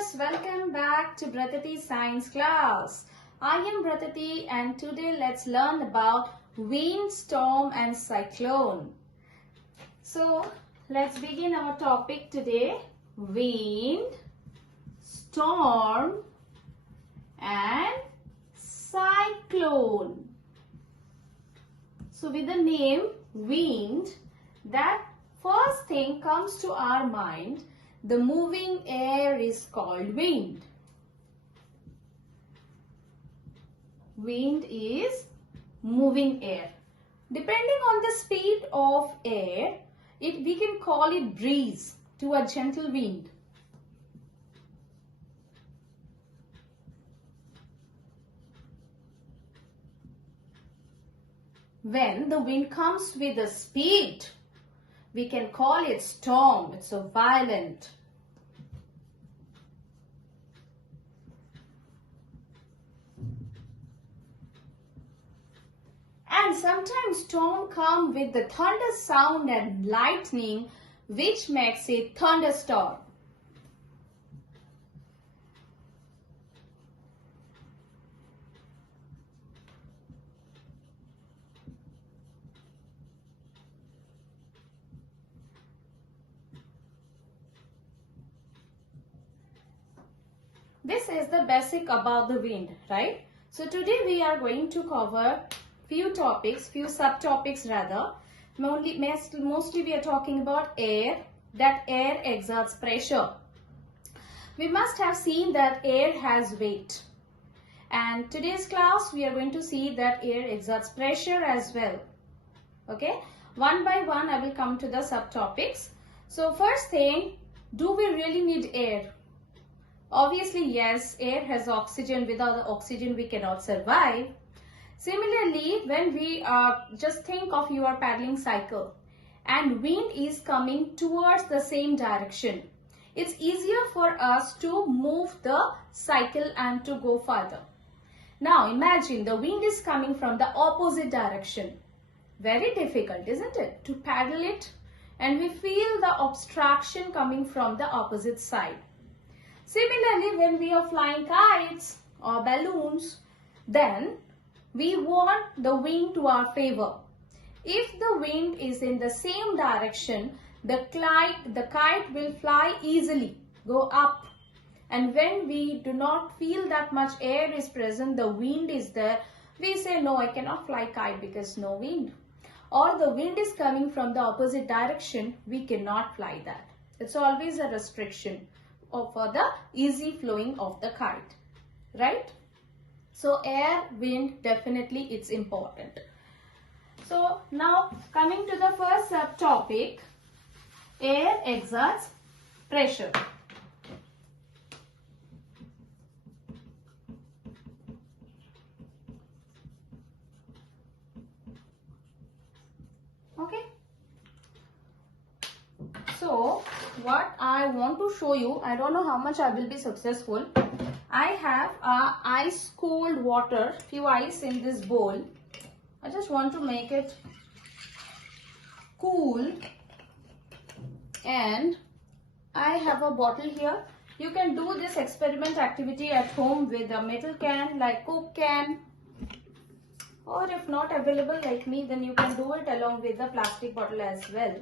viewers, welcome back to Bratati Science class. I am Bratati and today let's learn about wind, storm and cyclone. So let's begin our topic today. Wind, storm and cyclone. So with the name wind, that first thing comes to our mind. The moving air is called wind. Wind is moving air. Depending on the speed of air, we can call it breeze to a gentle wind. When the wind comes with a speed, we can call it storm. It's so violent. And sometimes storm come with the thunder sound and lightning, which makes it thunderstorm. This is the basic about the wind, right? So today we are going to cover few subtopics rather. Mostly we are talking about air, that air exerts pressure. We must have seen that air has weight. And today's class we are going to see that air exerts pressure as well. Okay? One by one I will come to the subtopics. So first thing, do we really need air? Obviously, yes, air has oxygen. Without the oxygen, we cannot survive. Similarly, when we just think of your paddling cycle and wind is coming towards the same direction, it's easier for us to move the cycle and to go further. Now, imagine the wind is coming from the opposite direction. Very difficult, isn't it? To paddle it, and we feel the obstruction coming from the opposite side. Similarly, when we are flying kites or balloons, then we want the wind to our favor. If the wind is in the same direction, the kite will fly easily, go up. And when we do not feel that much air is present, the wind is there, we say, no, I cannot fly kite because no wind. Or the wind is coming from the opposite direction, we cannot fly that. It's always a restriction for the easy flowing of the kite, right? So air, wind, definitely it's important. So now coming to the first subtopic, air exerts pressure. Okay. So what I want to show you, I don't know how much I will be successful. I have ice cold water, few ice in this bowl. I just want to make it cool, and I have a bottle here. You can do this experiment activity at home with a metal can like Coke can, or if not available like me, then you can do it along with the plastic bottle as well.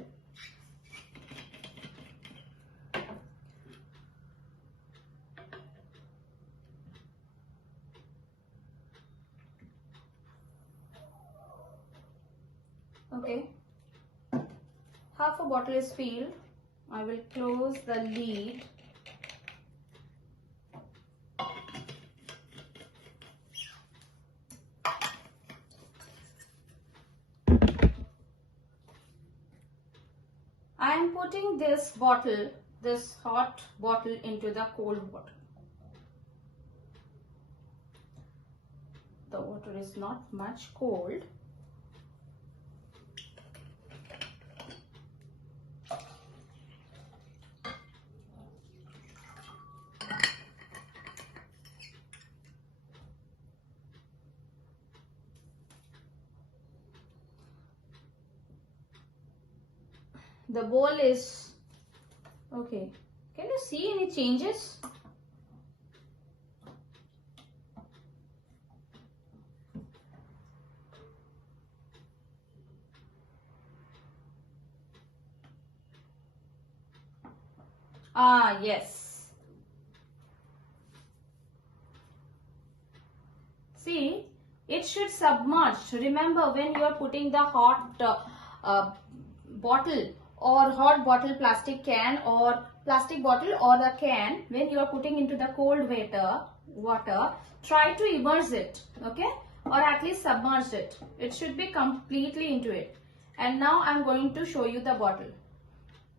Okay, half a bottle is filled. I will close the lid. I am putting this bottle, this hot bottle, into the cold water. The water is not much cold. The bowl is okay. Can you see any changes? Yes. See, it should submerge. Remember, when you are putting the hot bottle or hot bottle plastic can or plastic bottle or the can, when you are putting into the cold water, try to immerse it, okay, or at least submerge it. It should be completely into it. And now I am going to show you the bottle.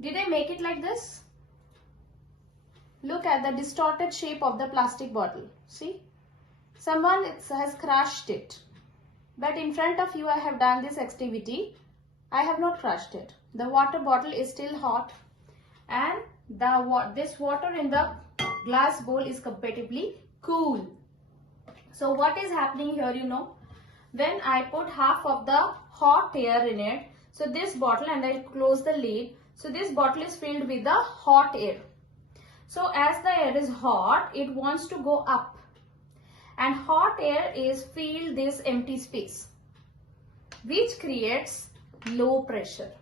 Did I make it like this? Look at the distorted shape of the plastic bottle. See, someone has crushed it, but in front of you I have done this activity. I have not crushed it. The water bottle is still hot, and this water in the glass bowl is comparatively cool. So what is happening here, you know, when I put half of the hot air in it, so this bottle, and I close the lid, so this bottle is filled with the hot air. So as the air is hot, it wants to go up, and hot air is filled this empty space, which creates low pressure.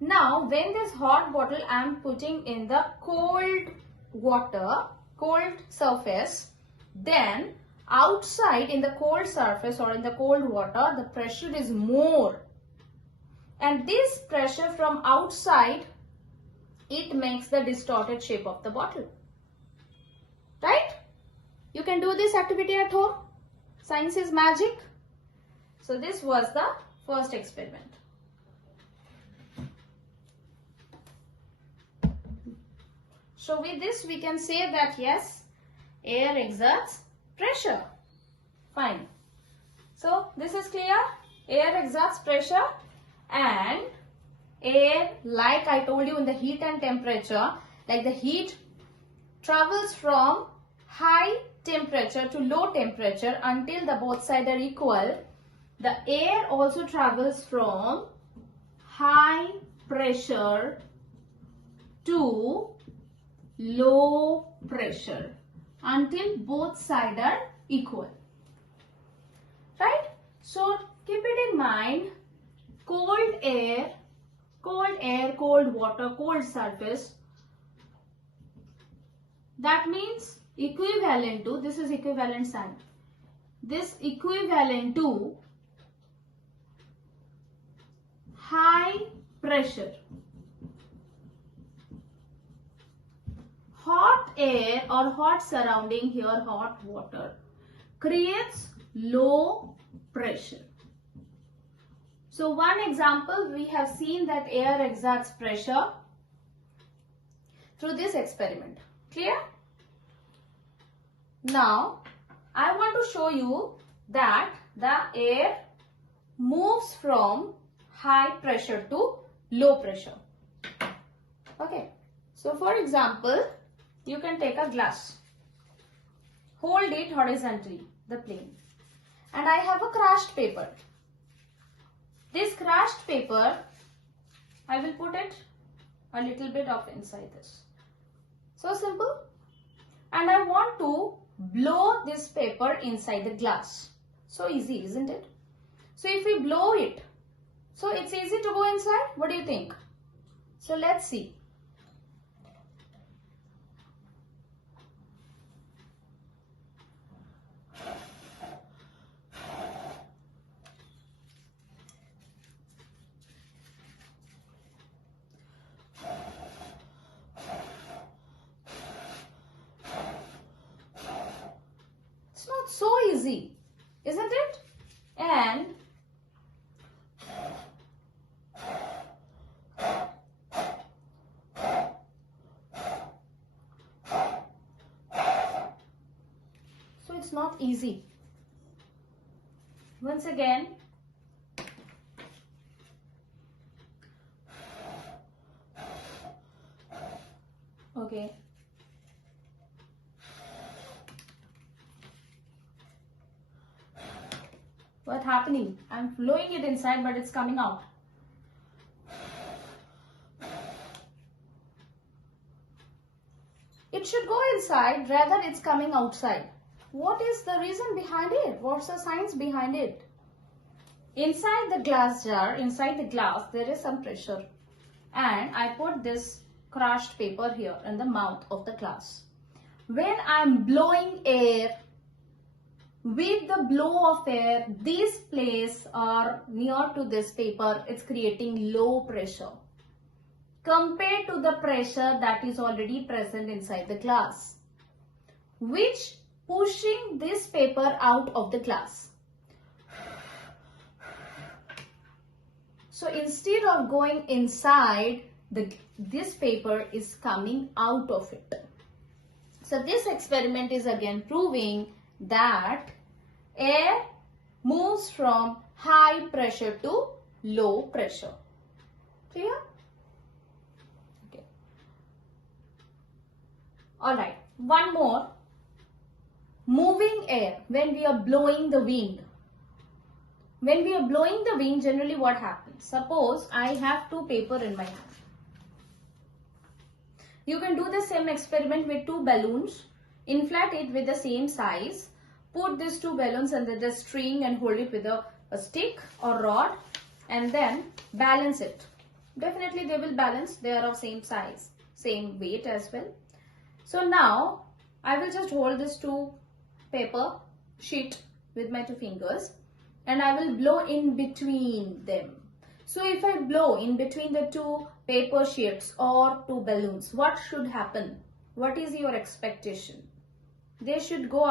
Now when this hot bottle I am putting in the cold water, cold surface, then outside in the cold surface or in the cold water, the pressure is more, and this pressure from outside, it makes the distorted shape of the bottle, right? You can do this activity at home. Science is magic. So this was the first experiment. So with this we can say that yes, air exerts pressure. Fine. So this is clear. Air exerts pressure, and air, like I told you in the heat and temperature, like the heat travels from high temperature to low temperature until the both sides are equal. The air also travels from high pressure to low pressure until both sides are equal, right? So keep it in mind, cold air, cold water, cold surface, that means equivalent to, this is equivalent sign, this equivalent to high pressure. Hot air or hot surrounding, here hot water, creates low pressure. So one example, we have seen that air exerts pressure through this experiment. Clear? Now I want to show you that the air moves from high pressure to low pressure. Okay. So for example, you can take a glass, hold it horizontally, the plane, and I have a crushed paper. This crushed paper, I will put it a little bit of inside this. So simple. And I want to blow this paper inside the glass. So easy, isn't it? So if we blow it, so it's easy to go inside. What do you think? So let's see. It's not so easy, isn't it? And so it's not easy. Once again, okay. What's happening? I'm blowing it inside, but it's coming out. It should go inside, rather it's coming outside. What is the reason behind it? What's the science behind it? Inside the glass jar, inside the glass, there is some pressure. And I put this crushed paper here in the mouth of the glass. When I'm blowing air, with the blow of air, this place or near to this paper, it's creating low pressure compared to the pressure that is already present inside the glass, which pushing this paper out of the glass. So instead of going inside, this paper is coming out of it. So this experiment is again proving that air moves from high pressure to low pressure. Clear? Okay. Alright, one more. Moving air when we are blowing the wind. When we are blowing the wind, generally what happens? Suppose I have two paper in my hand. You can do the same experiment with two balloons. Inflate it with the same size. Put these two balloons under the string and hold it with a stick or rod and then balance it. Definitely they will balance. They are of same size, same weight as well. So now I will just hold this two paper sheet with my two fingers and I will blow in between them. So if I blow in between the two paper sheets or two balloons, what should happen? What is your expectation? They should go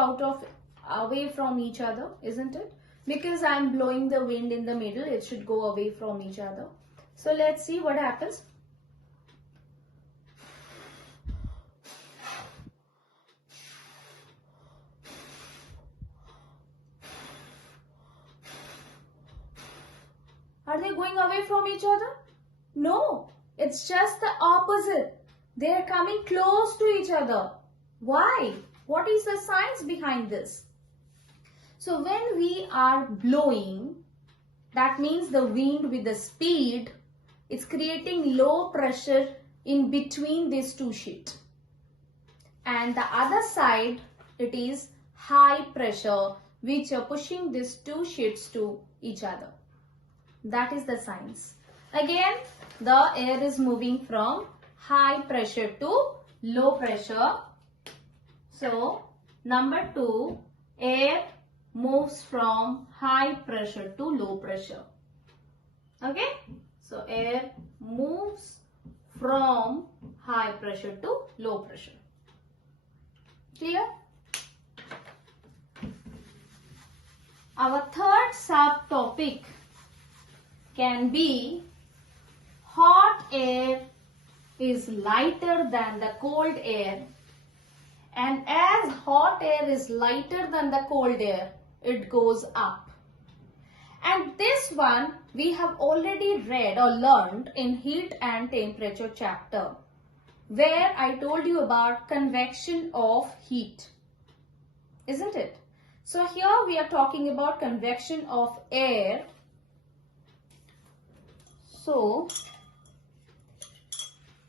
away from each other, isn't it? Because I am blowing the wind in the middle, it should go away from each other. So let's see what happens. Are they going away from each other? No, it's just the opposite. They are coming close to each other. Why? What is the science behind this? So when we are blowing, that means the wind with the speed, it's creating low pressure in between these two sheets. And the other side, it is high pressure, which are pushing these two sheets to each other. That is the science. Again, the air is moving from high pressure to low pressure. So, number 2, air moves from high pressure to low pressure. Okay? So, air moves from high pressure to low pressure. Clear? Our third subtopic can be hot air is lighter than the cold air, and as hot air is lighter than the cold air, it goes up. And this one we have already read or learned in heat and temperature chapter, where I told you about convection of heat, isn't it? So here we are talking about convection of air. So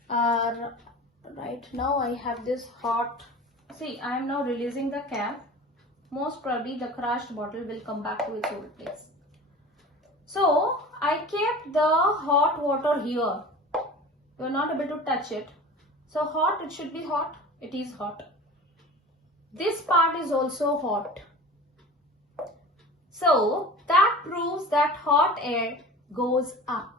right now I have this hot, see, I am now releasing the cap. Most probably the crushed bottle will come back to its old place. So I kept the hot water here. You are not able to touch it. So hot, it should be hot. It is hot. This part is also hot. So that proves that hot air goes up.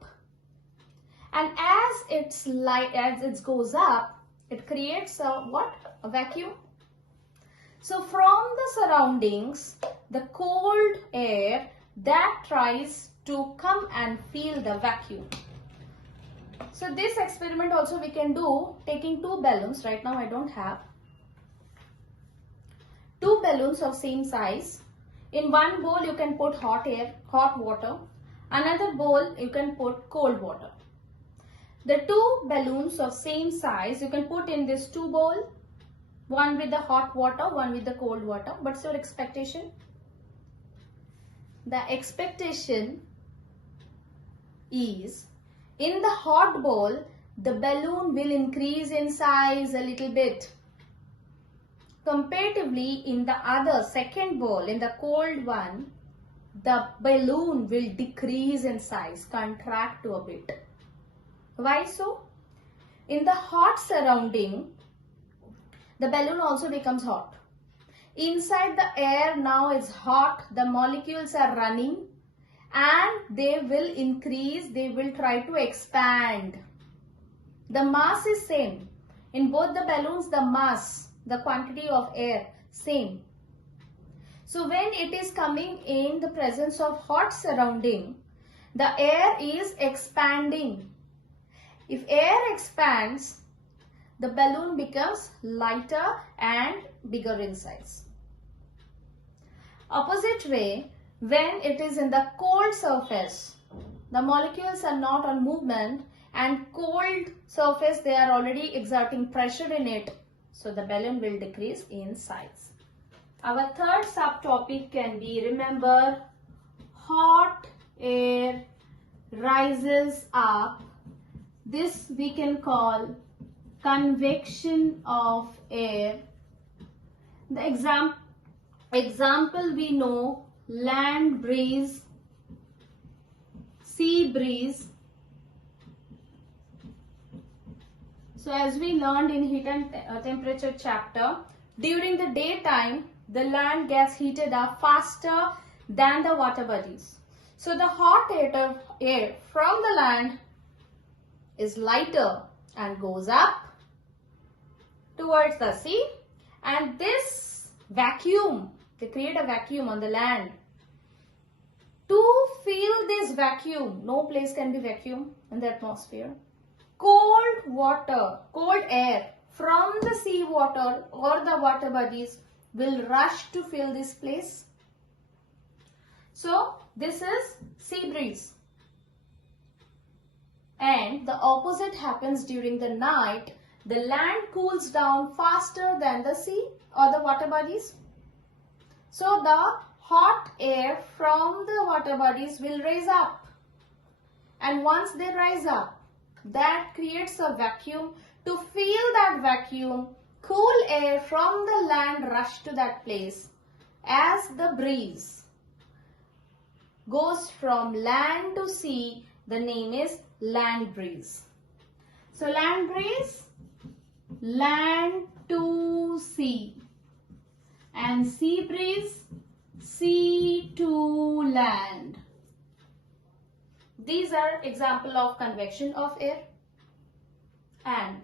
And as it goes up, it creates a what? A vacuum. So from the surroundings, the cold air that tries to come and fill the vacuum. So this experiment also we can do taking two balloons. Right now I don't have. Two balloons of same size. In one bowl you can put hot water. Another bowl you can put cold water. The two balloons of same size you can put in this two bowl. One with the hot water, one with the cold water. What's your expectation? The expectation is in the hot bowl, the balloon will increase in size a little bit. Comparatively, in the other second bowl, in the cold one, the balloon will decrease in size, contract to a bit. Why so? in the hot surrounding, the balloon also becomes hot. Inside the air now is hot, the molecules are running and they will increase, they will try to expand. The mass is same. In both the balloons, the mass, the quantity of air, same. So when it is coming in the presence of hot surrounding, the air is expanding. If air expands, the balloon becomes lighter and bigger in size. Opposite way, when it is in the cold surface, the molecules are not on movement, and cold surface, they are already exerting pressure in it, so the balloon will decrease in size. Our third subtopic can be, remember, hot air rises up. This we can call convection of air. The example we know, land breeze, sea breeze. So as we learned in heat and temperature chapter, during the daytime, the land gets heated up faster than the water bodies. So the hot air from the land is lighter and goes up towards the sea, and this vacuum, they create a vacuum on the land. To fill this vacuum, no place can be vacuum in the atmosphere. Cold water, cold air from the sea water or the water bodies will rush to fill this place. So this is sea breeze. And the opposite happens during the night. The land cools down faster than the sea or the water bodies. So the hot air from the water bodies will rise up. And once they rise up, that creates a vacuum. To fill that vacuum, cool air from the land rush to that place. As the breeze goes from land to sea, the name is land breeze. So land breeze, land to sea, and sea breeze, sea to land. These are example of convection of air, and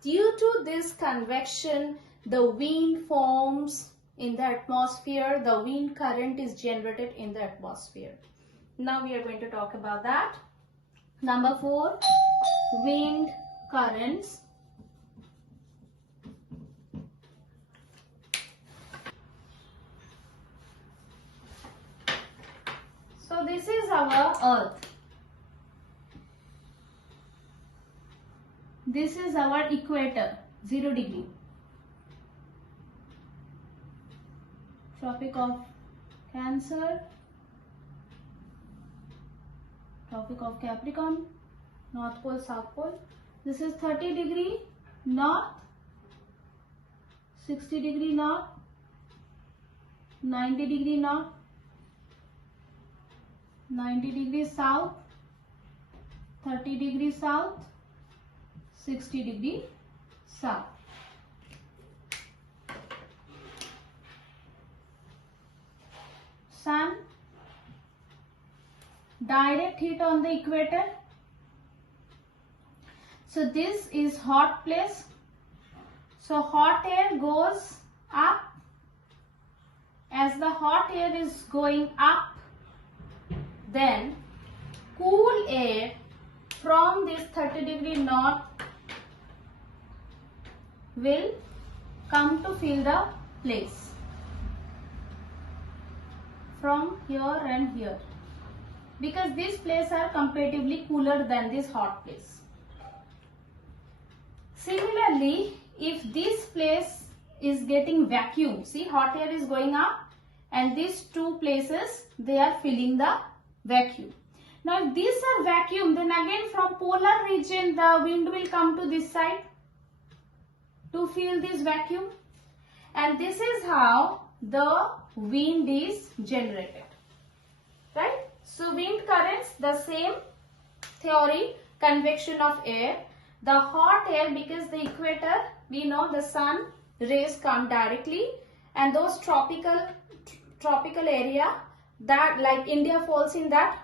due to this convection, the wind forms in the atmosphere, the wind current is generated in the atmosphere. Now we are going to talk about that. Number 4, wind currents. So this is our earth. This is our equator, 0 degree. Tropic of Cancer, Tropic of Capricorn, North Pole, South Pole. This is 30 degree north, 60 degree north, 90 degree north, 90 degrees south, 30 degrees south, 60 degree south. Sun, direct heat on the equator. So this is hot place. So hot air goes up. As the hot air is going up, then cool air from this 30 degree north will come to fill the place from here and here, because these places are comparatively cooler than this hot place. Similarly, if this place is getting vacuum, see hot air is going up and these two places, they are filling the vacuum. Now if these are vacuum, then again from polar region the wind will come to this side to fill this vacuum, and this is how the wind is generated, right? So wind currents, the same theory, convection of air. The hot air, because the equator, we know the sun rays come directly, and those tropical area that like India falls in that,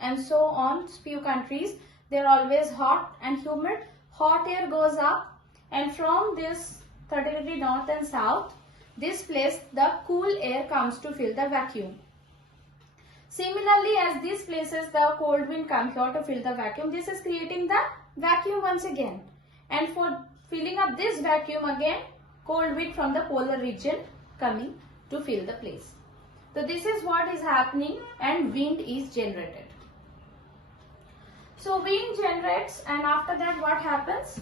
and so on, few countries, they're always hot and humid. Hot air goes up, and from this 30° north and south, this place, the cool air comes to fill the vacuum. Similarly, as these places, the cold wind come here to fill the vacuum. This is creating the vacuum once again. And for filling up this vacuum again, cold wind from the polar region coming to fill the place. So this is what is happening, and wind is generated. So wind generates, and after that what happens?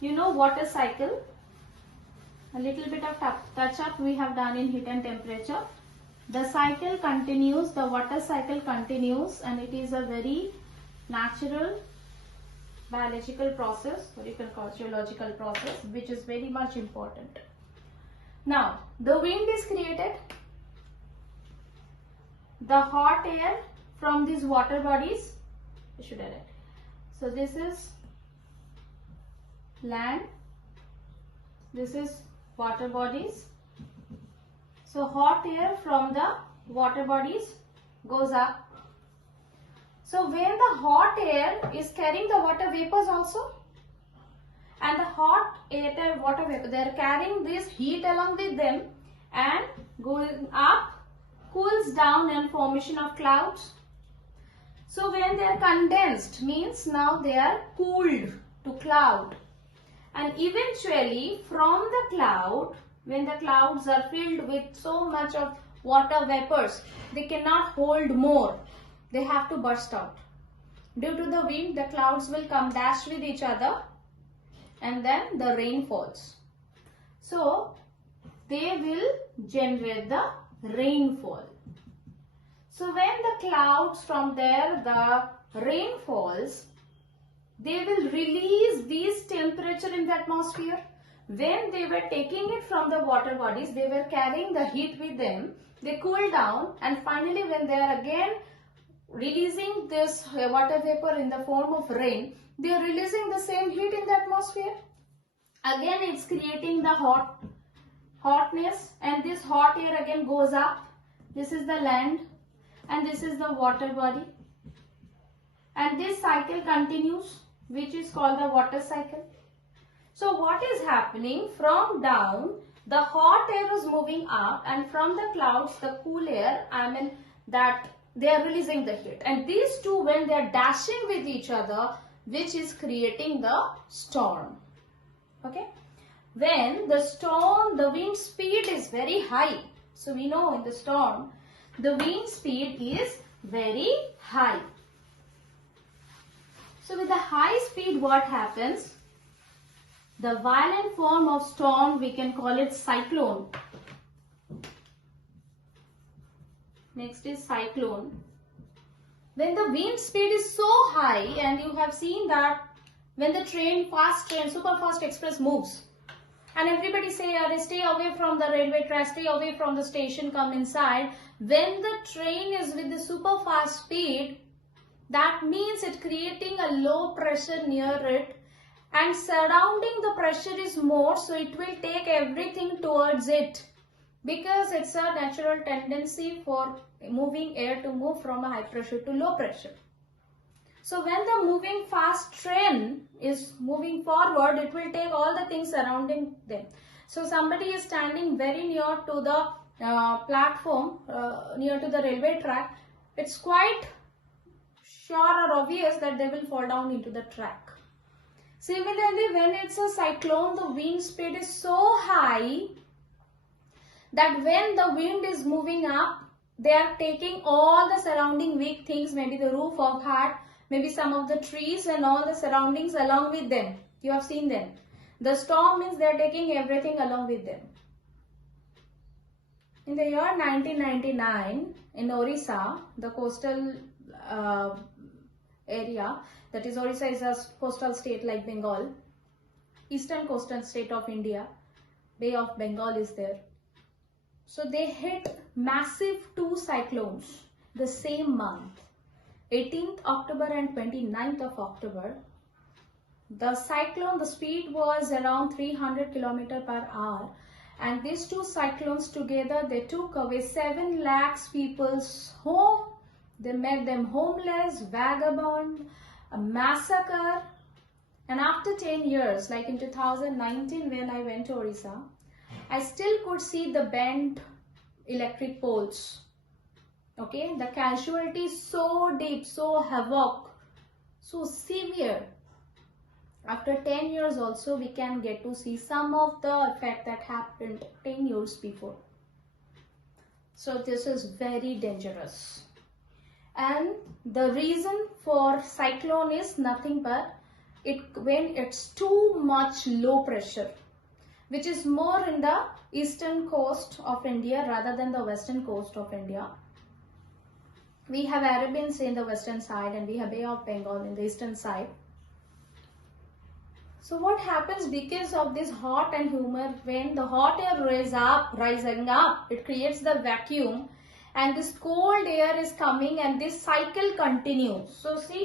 You know water cycle. A little bit of touch up we have done in heat and temperature. The cycle continues, the water cycle continues, and it is a very natural biological process, or you can call geological process, which is very much important. Now, the wind is created. The hot air from these water bodies, so this is land, this is water bodies. So hot air from the water bodies goes up. So when the hot air is carrying the water vapors also, and the hot air, water vapor, they are carrying this heat along with them, and going up, cools down, and formation of clouds. So when they are condensed, means now they are cooled to cloud, and eventually from the cloud, when the clouds are filled with so much of water vapors, they cannot hold more. They have to burst out. Due to the wind, the clouds will come dash with each other, and then the rain falls. So they will generate the rainfall. So when the clouds from there, the rain falls, they will release these temperature in the atmosphere. When they were taking it from the water bodies, they were carrying the heat with them. They cool down, and finally when they are again releasing this water vapor in the form of rain, they are releasing the same heat in the atmosphere. Again it's creating the hotness, and this hot air again goes up. This is the land, and this is the water body, and this cycle continues, which is called the water cycle. So what is happening? From down, the hot air is moving up, and from the clouds, the cool air, that they are releasing the heat. And these two, when they are dashing with each other, which is creating the storm. Okay. When the storm, the wind speed is very high. So we know in the storm, the wind speed is very high. So with the high speed, what happens? The violent form of storm, we can call it cyclone. Next is cyclone. When the wind speed is so high, and you have seen that when the train, fast train, super fast express moves, and everybody say, stay away from the railway track, stay away from the station, come inside. When the train is with the super fast speed, that means it creating a low pressure near it, and surrounding the pressure is more, so it will take everything towards it, because it's a natural tendency for moving air to move from a high pressure to low pressure. So when the moving fast train is moving forward, it will take all the things surrounding them. So somebody is standing very near to the platform, near to the railway track, it's quite sure or obvious that they will fall down into the track. Similarly, when it's a cyclone, the wind speed is so high that when the wind is moving up, they are taking all the surrounding weak things, maybe the roof of hut, maybe some of the trees and all the surroundings along with them. You have seen them. The storm means they are taking everything along with them. In the year 1999, in Orissa, the coastal area, that is, Orissa is a coastal state like Bengal, eastern coastal state of India, Bay of Bengal is there. So they hit massive 2 cyclones the same month. 18th October and 29th of October, the cyclone, the speed was around 300 km per hour, and these two cyclones together, they took away 7 lakhs people's home. They made them homeless, vagabond, a massacre. And after 10 years, like in 2019 when I went to Orissa, I still could see the bent electric poles. Okay, the casualty so deep, so havoc, so severe. After 10 years also we can get to see some of the effect that happened 10 years before. So this is very dangerous. And the reason for cyclone is nothing but when it's too much low pressure, which is more in the eastern coast of India rather than the western coast of India. We have Arabian Sea in the western side and we have Bay of Bengal in the eastern side. So what happens because of this hot and humid, when the hot air rising up, it creates the vacuum and this cold air is coming and this cycle continues. So see,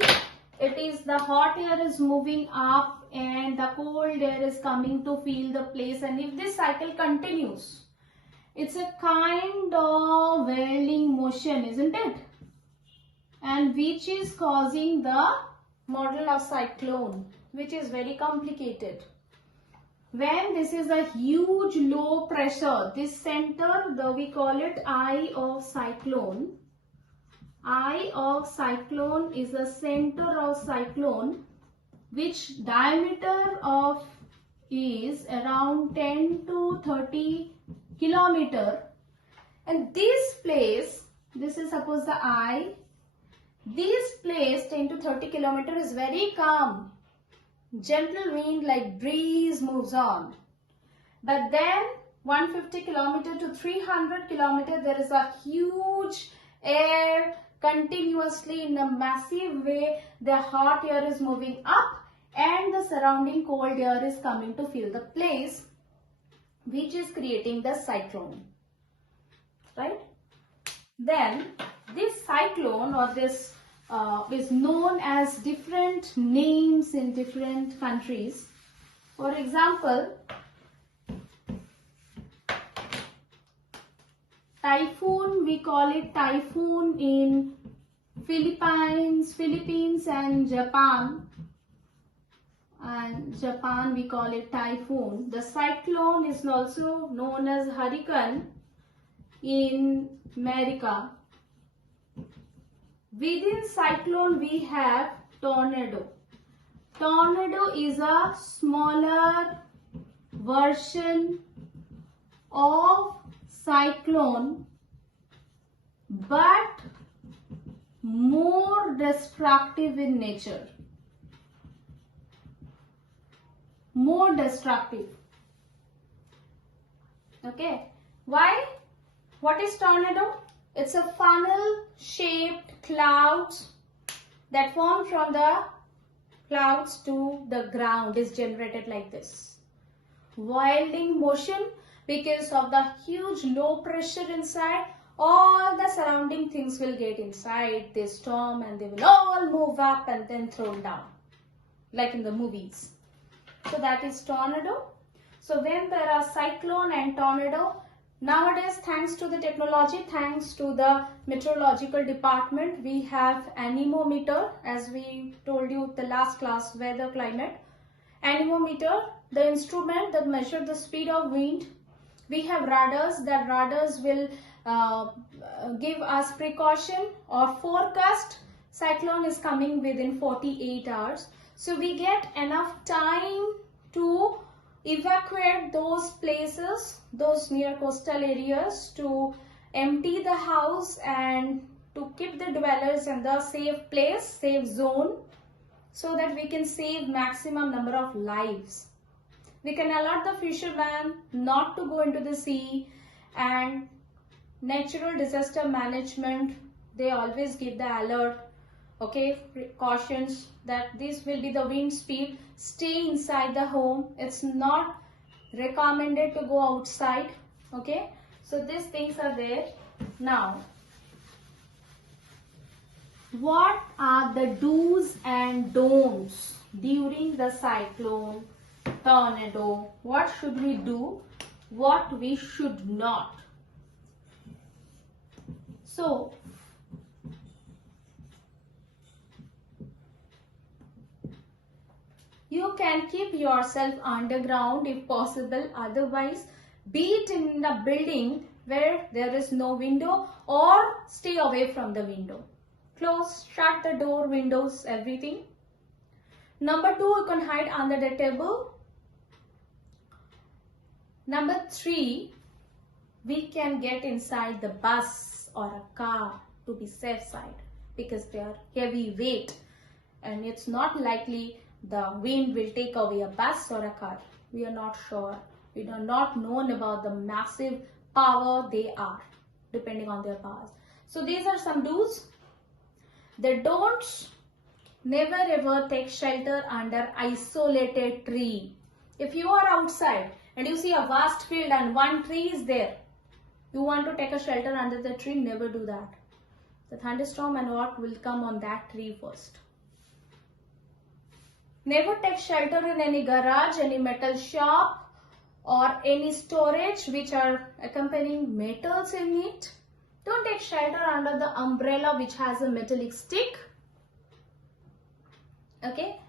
it is the hot air is moving up and the cold air is coming to fill the place, and if this cycle continues, it's a kind of whirling motion, isn't it? And which is causing the model of cyclone, which is very complicated. When this is a huge low pressure, this center, we call it eye of cyclone. Eye of cyclone is the center of cyclone, which diameter of is around 10 to 30 kilometer. And this place, this is suppose the eye, this place 10 to 30 kilometer is very calm. Gentle wind like breeze moves on. But then 150 kilometer to 300 kilometer, there is a huge air continuously in a massive way. The hot air is moving up and the surrounding cold air is coming to fill the place, which is creating the cyclone. Right? Then this cyclone or this is known as different names in different countries. For example, typhoon, we call it typhoon in Philippines and Japan. And Japan we call it typhoon. The cyclone is also known as hurricane in America. Within cyclone we have tornado. Tornado is a smaller version of cyclone but more destructive in nature. More destructive. Okay. Why? What is tornado? It's a funnel shaped clouds that form from the clouds to the ground is generated like this. Whirling motion because of the huge low pressure inside, all the surrounding things will get inside this storm and they will all move up and then thrown down like in the movies. So that is tornado. So when there are cyclone and tornado, nowadays thanks to the technology, thanks to the meteorological department, we have anemometer, as we told you the last class, weather climate. Anemometer, the instrument that measures the speed of wind. We have radars, that radars will give us precaution or forecast. Cyclone is coming within 48 hours. So we get enough time to evacuate those places, those near coastal areas, to empty the house and to keep the dwellers in the safe place, safe zone, so that we can save maximum number of lives. We can alert the fishermen not to go into the sea, and natural disaster management, they always give the alert, okay, precautions that this will be the wind speed, stay inside the home. It's not recommended to go outside, okay. So these things are there. Now What are the do's and don'ts during the cyclone, tornado? What should we do? What we should not? So, you can keep yourself underground if possible. Otherwise, be it in a building where there is no window, or stay away from the window. Close, shut the door, windows, everything. Number 2, you can hide under the table. Number 3, we can get inside the bus or a car to be safe side, because they are heavy weight and it's not likely the wind will take away a bus or a car. We are not sure. We are not known about the massive power they are, depending on their powers. So these are some do's. The don'ts: never ever take shelter under isolated tree. If you are outside and you see a vast field and one tree is there, you want to take a shelter under the tree, never do that. The thunderstorm and what will come on that tree first. Never take shelter in any garage, any metal shop, or any storage which are accompanying metals in it. Don't take shelter under the umbrella which has a metallic stick. Okay.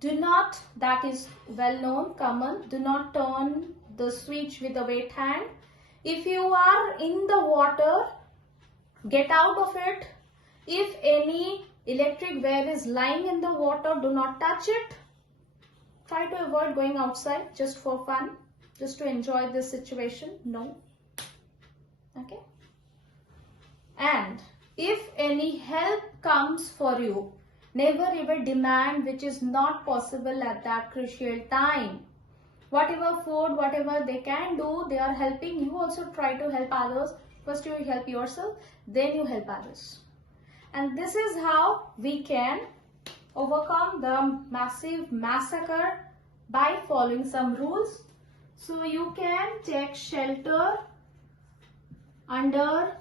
Do not, that is well known, common, do not turn the switch with a wet hand. If you are in the water, get out of it. If any electric wire is lying in the water, do not touch it. Try to avoid going outside just for fun, just to enjoy this situation. No. Okay. And if any help comes for you, never ever demand which is not possible at that crucial time. Whatever food, whatever they can do, they are helping. You also try to help others. First you help yourself, then you help others. And this is how we can overcome the massive massacre by following some rules. So you can take shelter under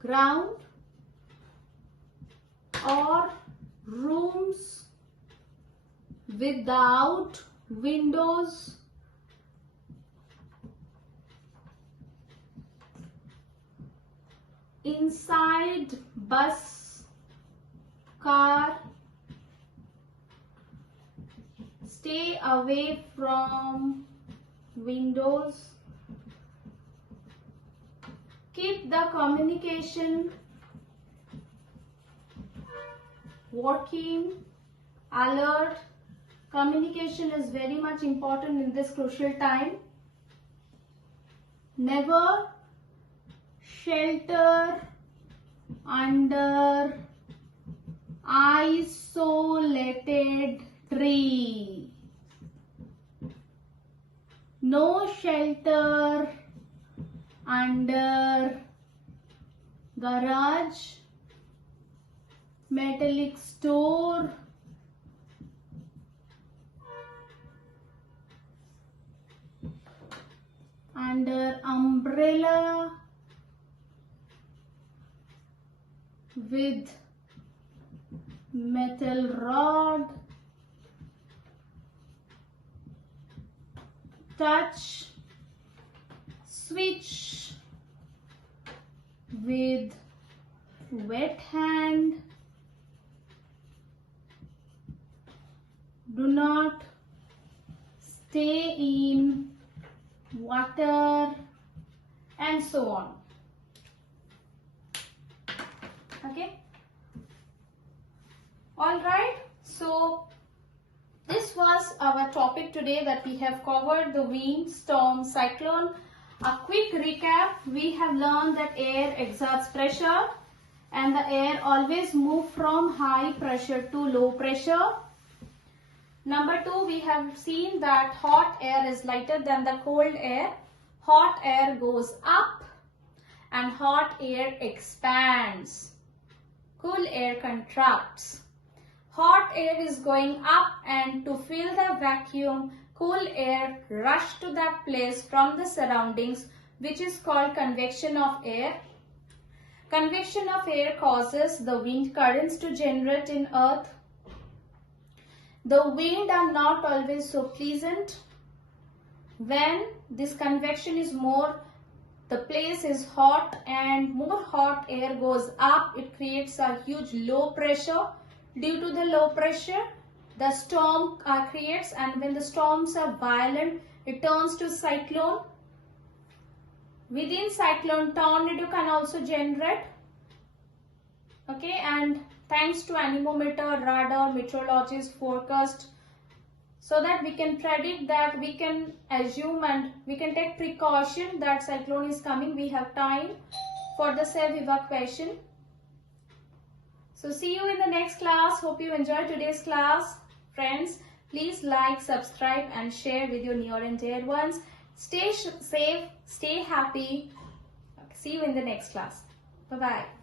ground or rooms without windows. Inside bus, car. Stay away from windows. Keep the communication working, alert. Communication is very much important in this crucial time. Never shelter under isolated tree. No shelter under garage, metallic store, under umbrella with metal rod, touch switch with wet hand. Do not stay in water, and so on. Okay. All right. So this was our topic today, that we have covered the wind, storm, cyclone. A quick recap: we have learned that air exerts pressure and the air always moves from high pressure to low pressure. Number 2, we have seen that hot air is lighter than the cold air. Hot air goes up and hot air expands. Cool air contracts. Hot air is going up, and to fill the vacuum, cool air rushes to that place from the surroundings, which is called convection of air. Convection of air causes the wind currents to generate in earth. The wind are not always so pleasant. When this convection is more, the place is hot and more hot air goes up, it creates a huge low pressure. Due to the low pressure, the storm creates, and when the storms are violent, it turns to cyclone. Within cyclone, tornado can also generate. Okay, and thanks to anemometer, radar, meteorologist, forecast, so that we can predict, that we can assume and we can take precaution that cyclone is coming. We have time for the self-evacuation. So see you in the next class. Hope you enjoyed today's class. Friends, please like, subscribe and share with your near and dear ones. Stay safe, stay happy. See you in the next class. Bye-bye.